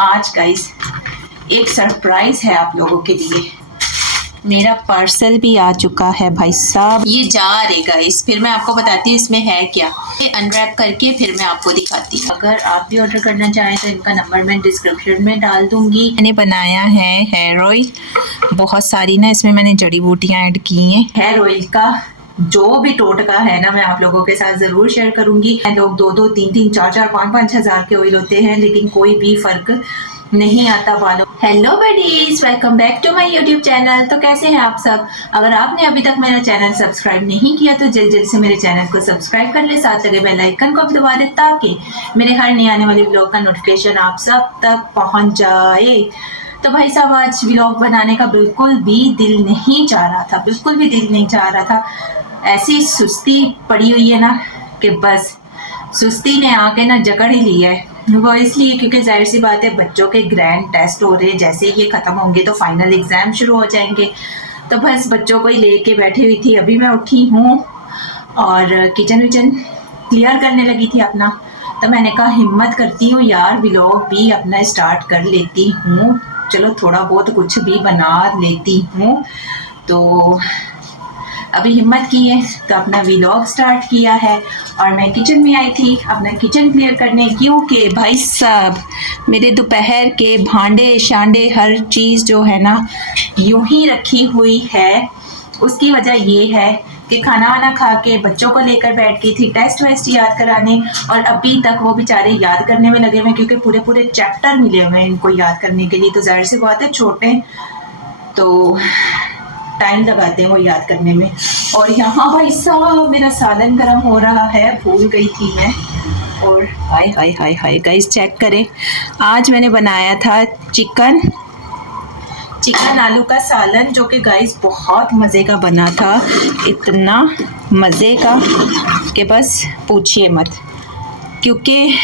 आज गाइस एक सरप्राइज है आप लोगों के लिए। मेरा पार्सल भी आ चुका है भाई साहब। ये जार है गाइस, फिर मैं आपको बताती हूँ इसमें है क्या। ये अनरैप करके फिर मैं आपको दिखाती हूँ। अगर आप भी ऑर्डर करना चाहें तो इनका नंबर मैं डिस्क्रिप्शन में डाल दूंगी। मैंने बनाया है हेयर ऑयल, बहुत सारी ना इसमें मैंने जड़ी बूटियाँ ऐड की हैं। हेयर ऑयल का जो भी टोटका है ना मैं आप लोगों के साथ जरूर शेयर करूंगी। लोग 2-2, 3-3, 4-4, 5-5 हजार के ऑयल होते हैं, लेकिन कोई भी फर्क नहीं आता बालों। Hello buddies, welcome back to my YouTube channel. तो कैसे हैं आप सब? अगर आपने अभी तक मेरा चैनल सब्सक्राइब नहीं किया तो जल्द जल्द से मेरे चैनल को सब्सक्राइब कर ले, साथ लगे बेल आइकन को भी दबा दे ताकि मेरे हर नए आने वाली व्लॉग का नोटिफिकेशन आप सब तक पहुंच जाए। तो भाई साहब आज व्लॉग बनाने का बिल्कुल भी दिल नहीं चाह रहा था, बिल्कुल भी दिल नहीं चाह रहा था। ऐसी सुस्ती पड़ी हुई है ना कि बस सुस्ती ने आके ना जकड़ ही ली है। वो इसलिए क्योंकि जाहिर सी बात है बच्चों के ग्रैंड टेस्ट हो रहे हैं, जैसे ही ये ख़त्म होंगे तो फाइनल एग्ज़ाम शुरू हो जाएंगे। तो बस बच्चों को ही लेके बैठी हुई थी। अभी मैं उठी हूँ और किचन विचन क्लियर करने लगी थी अपना। तो मैंने कहा हिम्मत करती हूँ यार, व्लॉग भी अपना स्टार्ट कर लेती हूँ, चलो थोड़ा बहुत कुछ भी बना लेती हूँ। तो अभी हिम्मत की है तो अपना व्लॉग स्टार्ट किया है और मैं किचन में आई थी अपना किचन क्लियर करने, क्योंकि भाई साहब मेरे दोपहर के भांडे शांडे हर चीज़ जो है ना यूं ही रखी हुई है। उसकी वजह ये है कि खाना वाना खा के बच्चों को लेकर बैठ गई थी टेस्ट वेस्ट याद कराने, और अभी तक वो बेचारे याद करने में लगे हुए हैं क्योंकि पूरे पूरे चैप्टर मिले हुए हैं इनको याद करने के लिए। तो जाहिर सी बात है छोटे तो टाइम लगाते हैं वो याद करने में। और यहाँ भाई साहब मेरा सालन गर्म हो रहा है, भूल गई थी मैं। और हाय हाय हाय हाय गाइस चेक करें, आज मैंने बनाया था चिकन आलू का सालन, जो कि गाइस बहुत मज़े का बना था। इतना मज़े का कि बस पूछिए मत। क्योंकि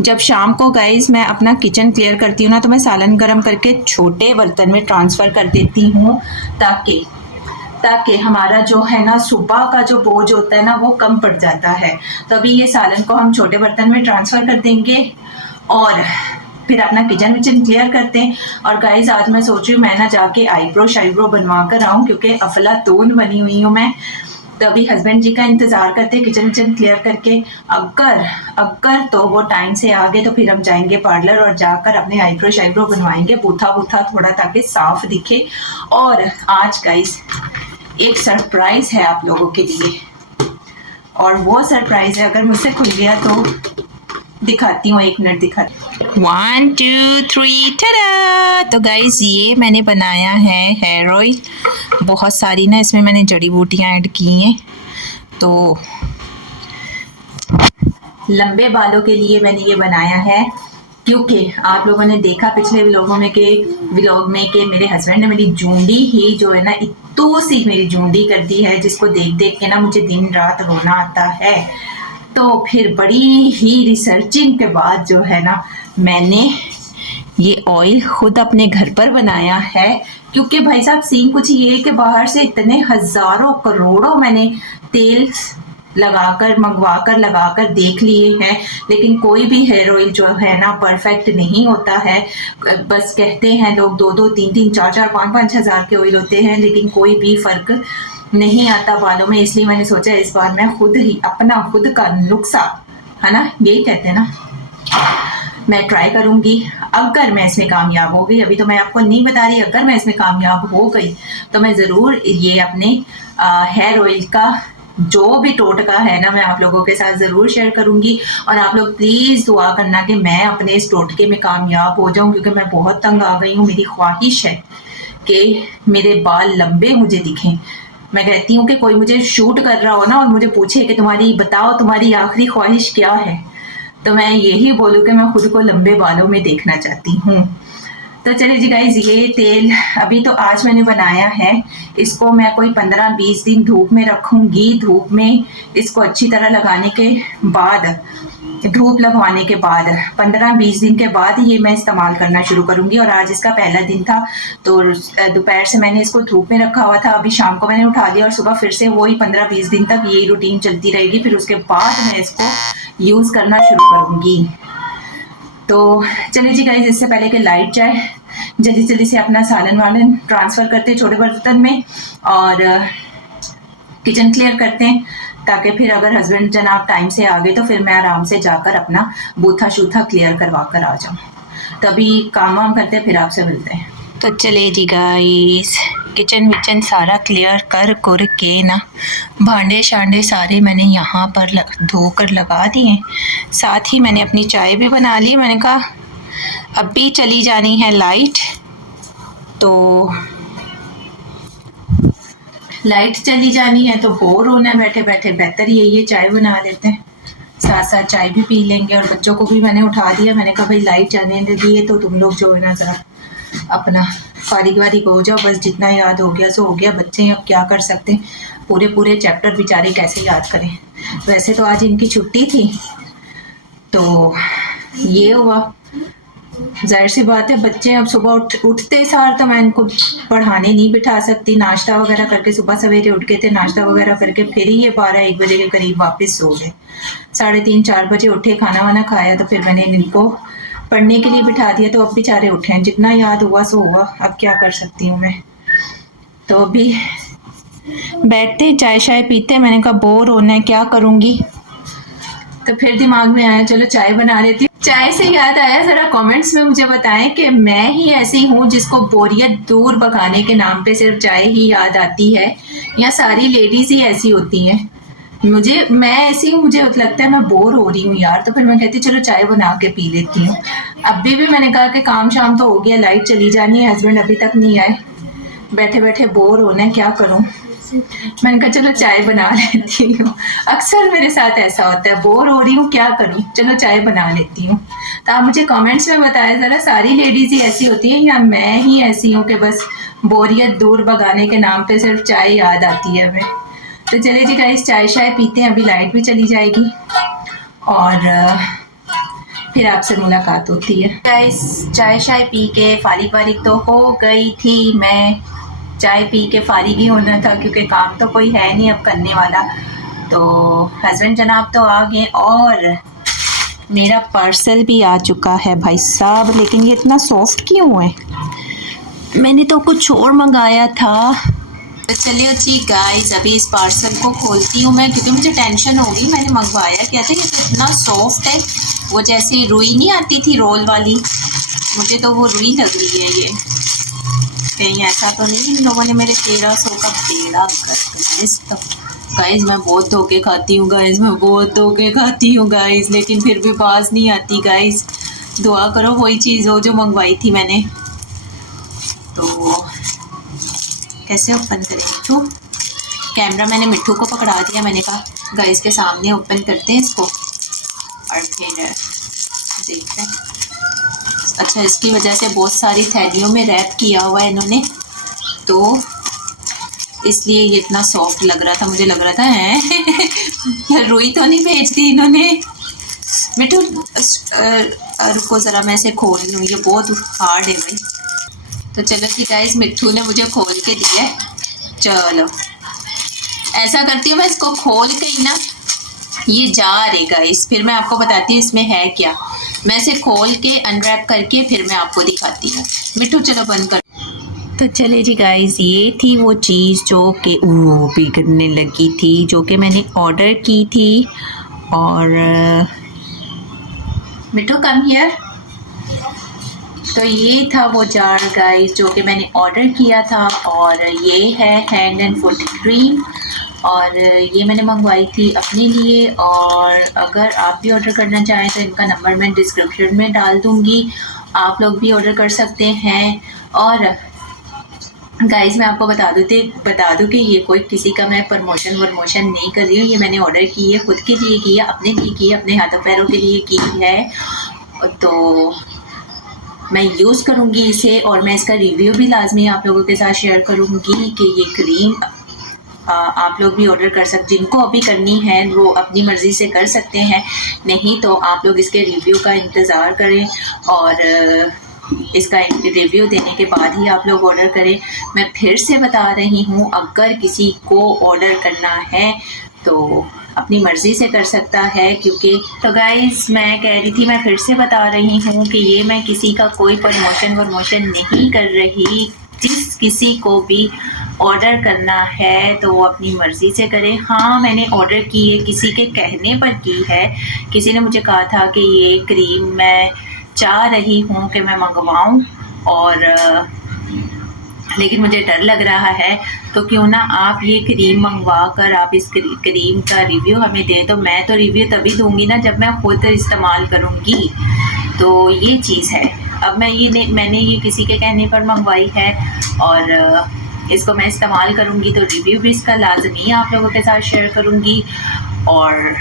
जब शाम को गाइस मैं अपना किचन क्लियर करती हूँ ना तो मैं सालन गरम करके छोटे बर्तन में ट्रांसफ़र कर देती हूँ ताकि हमारा जो है ना सुबह का जो बोझ होता है ना वो कम पड़ जाता है। तो अभी ये सालन को हम छोटे बर्तन में ट्रांसफ़र कर देंगे और फिर अपना किचन विचन क्लियर करते हैं। और गाइस आज मैं सोच रही हूँ मैं ना जाके आईब्रो शाइब्रो बनवा कर आऊँ, क्योंकि अफलातून बनी हुई हूँ मैं। तो अभी हस्बैंड जी का इंतज़ार करते हैं किचन विचन क्लियर करके। अगर तो वो टाइम से आ गए तो फिर हम जाएंगे पार्लर और जाकर अपने आईब्रो शाइब्रो बनवाएंगे, बूथा बूथा थोड़ा, ताकि साफ दिखे। और आज गाइस एक सरप्राइज है आप लोगों के लिए, और वो सरप्राइज है अगर मुझसे खुल गया तो दिखाती हूँ, 1 मिनट दिखाती हूँ। 1 2 3 टाडा। तो गाइस ये मैंने बनाया है हेयर ऑयल, बहुत सारी ना इसमें मैंने जड़ी बूटियाँ ऐड की हैं। तो लंबे बालों के लिए मैंने ये बनाया है, क्योंकि आप लोगों ने देखा पिछले व्लॉग में कि मेरे हस्बैंड ने मेरी जूंडी ही जो है ना इतू सी मेरी जूंडी कर दी है, जिसको देख देख के ना मुझे दिन रात रोना आता है। तो फिर बड़ी ही रिसर्चिंग के बाद जो है ना मैंने ये ऑयल खुद अपने घर पर बनाया है। क्योंकि भाई साहब सीन कुछ ये है कि बाहर से इतने हज़ारों करोड़ों मैंने तेल लगाकर देख लिए हैं, लेकिन कोई भी हेयर ऑयल जो है ना परफेक्ट नहीं होता है। बस कहते हैं लोग 2-2, 3-3, 4-4, 5-5 हजार के ऑयल होते हैं, लेकिन कोई भी फर्क नहीं आता बालों में। इसलिए मैंने सोचा इस बार मैं खुद ही अपना खुद का नुस्खा है ना, यही कहते हैं ना, मैं ट्राई करूंगी। अगर मैं इसमें कामयाब हो गई, अभी तो मैं आपको नहीं बता रही, अगर मैं इसमें कामयाब हो गई तो मैं ज़रूर ये अपने हेयर ऑयल का जो भी टोटका है ना मैं आप लोगों के साथ ज़रूर शेयर करूंगी। और आप लोग प्लीज़ दुआ करना कि मैं अपने इस टोटके में कामयाब हो जाऊं, क्योंकि मैं बहुत तंग आ गई हूँ। मेरी ख्वाहिश है कि मेरे बाल लंबे मुझे दिखें। मैं कहती हूँ कि कोई मुझे शूट कर रहा हो ना और मुझे पूछे कि तुम्हारी आखिरी ख्वाहिश क्या है, तो मैं यही बोलूँ कि मैं खुद को लंबे बालों में देखना चाहती हूँ। तो चलिए जी गाइज, ये तेल अभी तो आज मैंने बनाया है, इसको मैं कोई 15-20 दिन धूप में रखूँगी। धूप में इसको अच्छी तरह लगवाने के बाद 15-20 दिन के बाद ये मैं इस्तेमाल करना शुरू करूँगी। और आज इसका पहला दिन था, तो दोपहर से मैंने इसको धूप में रखा हुआ था। अभी शाम को मैंने उठा लिया और सुबह फिर से वही 15-20 दिन तक यही रूटीन चलती रहेगी। फिर उसके बाद मैं इसको यूज़ करना शुरू करूँगी। तो चलिए जी गाइस, इससे पहले कि लाइट जाए जल्दी जल्दी से अपना सालन वालन ट्रांसफ़र करते हैं छोटे बर्तन में और किचन क्लियर करते हैं, ताकि फिर अगर हस्बैंड जनाब टाइम से आ गए तो फिर मैं आराम से जाकर अपना बूथा शूथा क्लियर करवा कर आ जाऊँ। तभी काम वाम करते हैं, फिर आपसे मिलते हैं। तो चले जी गाइस, किचन विचन सारा क्लियर कर के ना, भांडे शांडे सारे मैंने यहाँ पर धोकर लगा दिए। साथ ही मैंने अपनी चाय भी बना ली। मैंने कहा अब भी चली जानी है लाइट, तो लाइट चली जानी है तो बोर होना बैठे बैठे, बेहतर यही है चाय बना लेते हैं, साथ साथ चाय भी पी लेंगे। और बच्चों को भी मैंने उठा दिया। मैंने कहा भाई लाइट जाने दी है तो तुम लोग जो है ना ज़रा अपना फारिग वारिग हो जाओ, बस जितना याद हो गया सो हो गया। बच्चे अब क्या कर सकते हैं, पूरे पूरे चैप्टर बेचारे कैसे याद करें। वैसे तो आज इनकी छुट्टी थी, तो ये हुआ। जाहिर सी बात है, बच्चे अब सुबह उठते सार तो मैं इनको पढ़ाने नहीं बिठा सकती। नाश्ता वगैरह करके सुबह सवेरे उठ के थे, नाश्ता वगैरह करके फिर ही ये 12-1 बजे के करीब वापस सो गए। 3:30-4 बजे उठे, खाना वाना खाया, तो फिर मैंने इनको पढ़ने के लिए बिठा दिया। तो अब बेचारे उठे हैं, जितना याद हुआ सो हुआ, अब क्या कर सकती हूँ मैं। तो अभी बैठते चाय शाय पीते, मैंने कहा बोर होना है, क्या करूँगी। तो फिर दिमाग में आया चलो चाय बना लेती हूँ। चाय से याद आया, ज़रा कमेंट्स में मुझे बताएं कि मैं ही ऐसी हूँ जिसको बोरियत दूर भगाने के नाम पे सिर्फ चाय ही याद आती है, या सारी लेडीज़ ही ऐसी होती हैं। मैं ऐसी हूँ, मुझे लगता है मैं बोर हो रही हूँ यार, तो फिर मैं कहती चलो चाय बना के पी लेती हूँ। अभी भी मैंने कहा कि काम शाम तो हो गया, लाइट चली जानी है, हस्बैंड अभी तक नहीं आए, बैठे बैठे बोर होना है, क्या करूँ। मैंने कहा चलो चाय बना लेती हूँ। अक्सर मेरे साथ ऐसा होता है, बोर हो रही हूँ क्या करूँ, चलो चाय बना लेती हूँ। तो आप मुझे कमेंट्स में बताएं ज़रा, सारी लेडीज़ ही ऐसी होती हैं या मैं ही ऐसी हूँ कि बस बोरियत दूर भगाने के नाम पे सिर्फ चाय याद आती है हमें। तो चलिए जी गाइस, चाय शाय पीते हैं, अभी लाइट भी चली जाएगी और फिर आपसे मुलाकात होती है। गाइस चाय शाय पी के फारिग तो हो गई थी मैं। चाय पी के फारिग ही होना था, क्योंकि काम तो कोई है नहीं अब करने वाला। तो हस्बैंड जनाब तो आ गए और मेरा पार्सल भी आ चुका है भाई साहब। लेकिन ये इतना सॉफ्ट क्यों है, मैंने तो कुछ और मंगाया था। तो चलिए जी गाइस, अभी इस पार्सल को खोलती हूँ मैं, क्योंकि मुझे टेंशन होगी। मैंने मंगवाया क्या था, ये तो इतना सॉफ्ट है, वो जैसे रुई नहीं आती थी रोल वाली, मुझे तो वो रुई लग रही है। ये कहीं ऐसा तो नहीं इन लोगों ने मेरे 1300 का बेड़ा कर। गाइस मैं बहुत धोखे खाती हूँ गाइस, मैं बहुत धोखे खाती हूँ गाइस, लेकिन फिर भी बाज नहीं आती गाइस। दुआ करो वही चीज़ हो जो मंगवाई थी मैंने। तो कैसे ओपन करें मिट्ठू, कैमरा मैंने मिट्ठू को पकड़ा दिया। मैंने कहा गाइस के सामने ओपन करते हैं इसको और फिर देखते हैं। अच्छा, इसकी वजह से बहुत सारी थैलियों में रैप किया हुआ है इन्होंने, तो इसलिए ये इतना सॉफ्ट लग रहा था। मुझे लग रहा था है रुई तो नहीं भेज दी इन्होंने। मिट्टू रुको ज़रा मैं इसे खोल लूँ, ये बहुत हार्ड है भाई। तो चलो जी गाइस, मिट्टू ने मुझे खोल के दिया। चलो ऐसा करती हूँ, मैं इसको खोल के ही ना, ये जार है गाइस, फिर मैं आपको बताती हूँ इसमें है क्या। मैं इसे खोल के अनरैप करके फिर मैं आपको दिखाती हूँ। मिट्टू चलो बंद कर। तो चले जी गाइस, ये थी वो चीज़ जो कि बिगड़ने लगी थी, जो कि मैंने ऑर्डर की थी। और मिट्टू कम हियर। तो ये था वो जार गाइस जो कि मैंने ऑर्डर किया था, और ये है हैंड एंड फुट क्रीम, और ये मैंने मंगवाई थी अपने लिए। और अगर आप भी ऑर्डर करना चाहें तो इनका नंबर मैं डिस्क्रिप्शन में डाल दूँगी, आप लोग भी ऑर्डर कर सकते हैं। और गाइस मैं आपको बता दूँ कि ये कोई किसी का मैं प्रमोशन नहीं कर रही हूँ। ये मैंने ऑर्डर की है, खुद के लिए की है, अपने लिए की है, अपने हाथों पैरों के लिए की है। तो मैं यूज़ करूँगी इसे, और मैं इसका रिव्यू भी लाजमी आप लोगों के साथ शेयर करूँगी कि ये क्रीम आप लोग भी ऑर्डर कर सकते, जिनको अभी करनी है वो अपनी मर्ज़ी से कर सकते हैं, नहीं तो आप लोग इसके रिव्यू का इंतज़ार करें और इसका रिव्यू देने के बाद ही आप लोग ऑर्डर करें। मैं फिर से बता रही हूँ, अगर किसी को ऑर्डर करना है तो अपनी मर्ज़ी से कर सकता है। क्योंकि तो गाइज़ मैं कह रही थी, मैं फिर से बता रही हूँ कि ये मैं किसी का कोई प्रमोशन नहीं कर रही। जिस किसी को भी ऑर्डर करना है तो वो अपनी मर्ज़ी से करे। हाँ, मैंने ऑर्डर की है, किसी के कहने पर की है। किसी ने मुझे कहा था कि ये क्रीम मैं चाह रही हूँ कि मैं मंगवाऊँ, और लेकिन मुझे डर लग रहा है, तो क्यों ना आप ये क्रीम मंगवा कर आप इस क्रीम का रिव्यू हमें दें। तो मैं तो रिव्यू तभी दूंगी ना जब मैं खुद इस्तेमाल करूँगी। तो ये चीज़ है। अब मैंने ये किसी के कहने पर मंगवाई है, और इसको मैं इस्तेमाल करूँगी तो रिव्यू भी इसका लाजमी आप लोगों के साथ शेयर करूँगी। और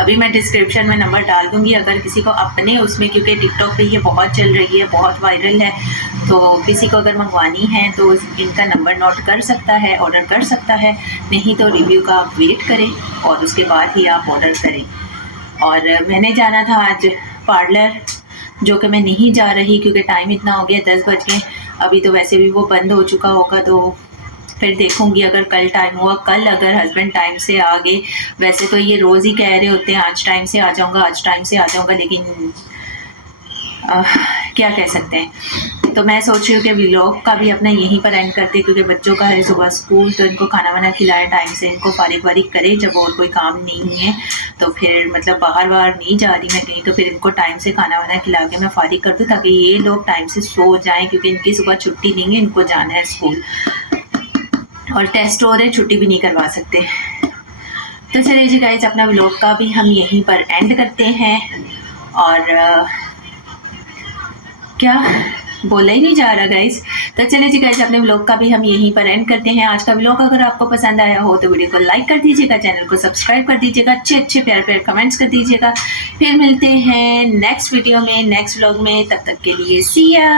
अभी मैं डिस्क्रिप्शन में नंबर डाल दूँगी, अगर किसी को अपने उसमें, क्योंकि टिकटॉक पे ये बहुत चल रही है, बहुत वायरल है, तो किसी को अगर मंगवानी है तो इनका नंबर नोट कर सकता है, ऑर्डर कर सकता है। नहीं तो रिव्यू का आप वेट करें और उसके बाद ही आप ऑर्डर करें। और मैंने जाना था आज पार्लर, जो कि मैं नहीं जा रही क्योंकि टाइम इतना हो गया, 10 बज गए। अभी तो वैसे भी वो बंद हो चुका होगा, तो फिर देखूंगी अगर कल टाइम हुआ। कल अगर हस्बैंड टाइम से आ गए, वैसे तो ये रोज़ ही कह रहे होते हैं आज टाइम से आ जाऊंगा, आज टाइम से आ जाऊंगा, लेकिन क्या कह सकते हैं। तो मैं सोच रही हूँ कि व्लॉग का भी अपना यहीं पर एंड करते, क्योंकि बच्चों का है सुबह स्कूल, तो इनको खाना वाना खिलाए टाइम से, इनको फारिग वारिग करे जब और कोई काम नहीं है। तो फिर मतलब बाहर नहीं जा रही मैं कहीं, तो फिर इनको टाइम से खाना वाना खिला के मैं फारिग कर दूँ, ताकि ये लोग टाइम से सो जाएं, क्योंकि इनकी सुबह छुट्टी नहीं है, इनको जाना है स्कूल और टेस्ट हो रहे, छुट्टी भी नहीं करवा सकते। तो चलिए जी गाइज, अपना व्लॉग का भी हम यहीं पर एंड करते हैं। और क्या बोला ही नहीं जा रहा गाइज। तो चलिए जी गाइज, अपने व्लॉग का भी हम यहीं पर एंड करते हैं आज का व्लॉग। अगर आपको पसंद आया हो तो वीडियो को लाइक कर दीजिएगा, चैनल को सब्सक्राइब कर दीजिएगा, अच्छे प्यारे कमेंट्स कर दीजिएगा। फिर मिलते हैं नेक्स्ट वीडियो में, नेक्स्ट व्लॉग में। तब तक के लिए सी या।